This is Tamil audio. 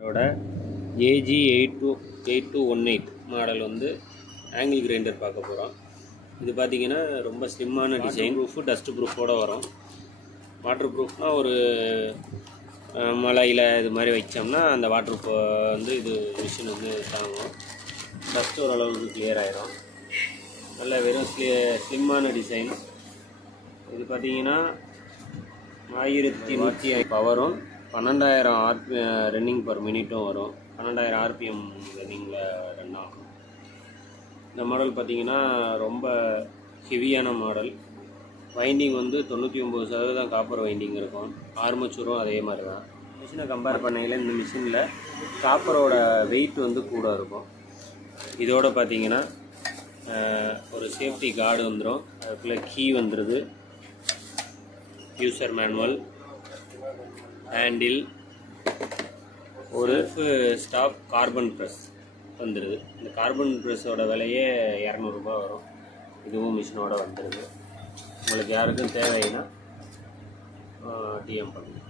இதோட ஏஜி 8218 மாடல் வந்து ஆங்கிள் கிரைண்டர் பார்க்க போகிறோம். இது பார்த்திங்கன்னா ரொம்ப ஸ்லிம்மான டிசைன், ப்ரூஃபு டஸ்ட் ப்ரூஃபோடு வரும். வாட்டர் ப்ரூஃப்னால் ஒரு மலையில் இது மாதிரி வச்சோம்னா அந்த வாட்டர் வந்து இது மிஷின் வந்து தாங்கும். டஸ்ட் ஓரளவுக்கு கிளியர் ஆகிடும். நல்ல வெறும் ஸ்லிம்மான டிசைன். இது பார்த்திங்கன்னா 1100 பவரும் 12,000 ரன்னிங் பர் மினிட்டும் வரும். 12,000 ஆர்பிஎம் ரன்னிங்கில் ரன் ஆகும். இந்த மாடல் பார்த்திங்கன்னா ரொம்ப ஹெவியான மாடல். வைண்டிங் வந்து 99% காப்பர் வைண்டிங் இருக்கும். ஆர்மச்சூரும் அதே மாதிரி தான். மிஷினை கம்பேர் பண்ணையில் இந்த மிஷினில் காப்பரோட வெயிட் வந்து கூட இருக்கும். இதோட பார்த்திங்கன்னா ஒரு சேஃப்டி கார்டு வந்துடும். அதுக்குள்ளே கீ வந்துடுது, யூசர் மேனுவல், ஹேண்டில், ஒரு ஸ்டாப் கார்பன் ப்ரெஸ் வந்துடுது. இந்த கார்பன் ப்ரெஸ்ஸோட விலையே 200 ரூபாய் வரும். இதுவும் மிஷினோட வந்துடுது. உங்களுக்கு யாருக்கும் தேவைன்னா டிஎம் பண்ணுங்க.